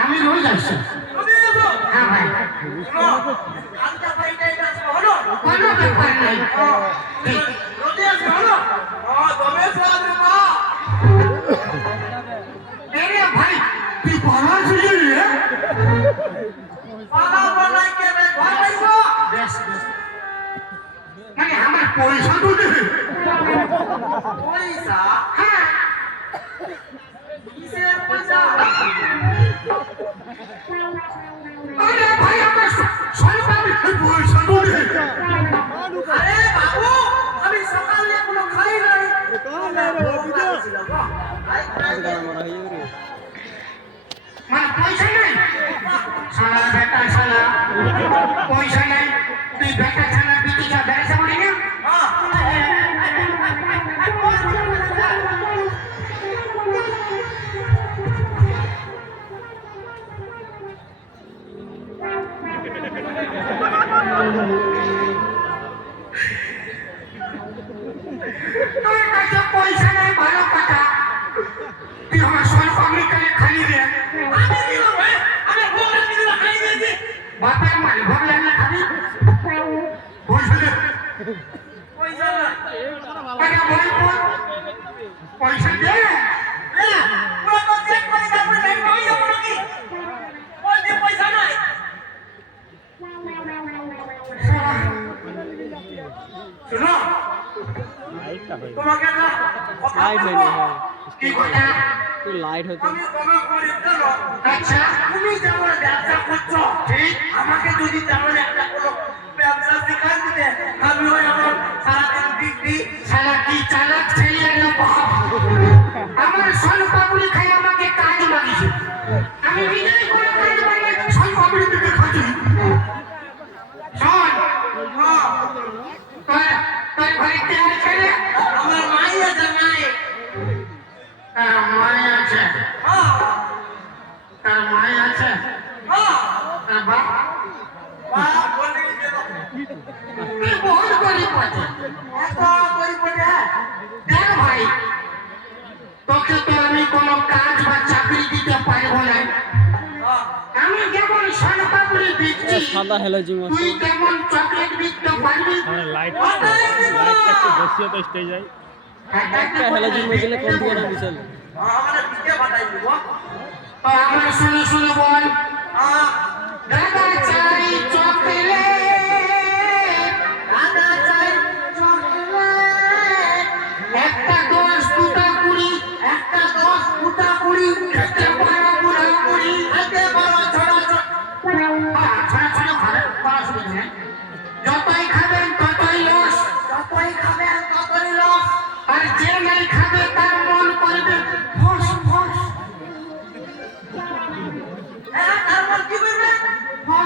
আমি রোজ আসছি। হ্যাঁ ভাই, কোনো ব্যাপার নাই। ভাই তুই বলা ছিলি মানে আমার পয়সা তো দে। পয়সা? হ্যাঁ কিসের পয়সা? আরে ভাই আমার সরকারি পয়সা তো দে। আরে বাবু, আমি সকালে কোনো খাই নাই। মানে পয়সা নাই? শালা বেটা শালা, পয়সা নাই তুই বেটা শালা বিটি যা বেড়েছে বলি না? তোর কাছে পয়সা নাই ভালো কথা, তুই আমার সোন পাবলিক কালে খালি রে। বাপের মাল ভোগ লাগলে খাবি পয়সা দে। পয়সা নাই। আরে বল বল, পয়সা দে। পুরো তো চেক করে তারপরে ব্যাংক নিয়ে যাবো নাকি? ওই যে পয়সা নাই। শোনো তোমাকে না কথা লাইট বলবো। হয়নি, হ্যাঁ কি কথা? একটু লাইট হতো। আমি তোমার গরিব কেন? আচ্ছা তুমি যেমন ব্যবসা করছো, ঠিক আমাকে যদি তেমন একটা কোনো ব্যবসা শিখাই দিতে, আমি ওই আমার সারাদিন বিক্রি। শালা কি চালাক ছেলে না বাপ, আমার সোন পাবলি খাই আমাকে কাজ লাগিয়েছে, আমি নিজেই কোনো কাজ পারি না, সোন পাবলি থেকে খাচ্ছি। শোন তোর তোর ঘরে কে আছে রে? আমার মাই আছে নাই। তার মাই আছে, তার মাই আছে, তার বাপ বাপ বলে গেল, তুই বহুত গরিব আছে। এত গরিব বলে? দেখ ভাই, তোকে তো আমি কোনো কাজ বা চাকরি দিতে পারবো না। আমি যেমন সোন পাবলি বিকছি, সাদা হ্যালোজিন তুই তেমন চকলেট বিকতে পারবি। লাইটটা একটু বেশি হতো স্টেজে। একটা হ্যালোজিন হয়ে গেলে কোন দিকে না বিশাল। আমার বিকে পাঠাই দিব। তো আমার শুনে শুনে বল,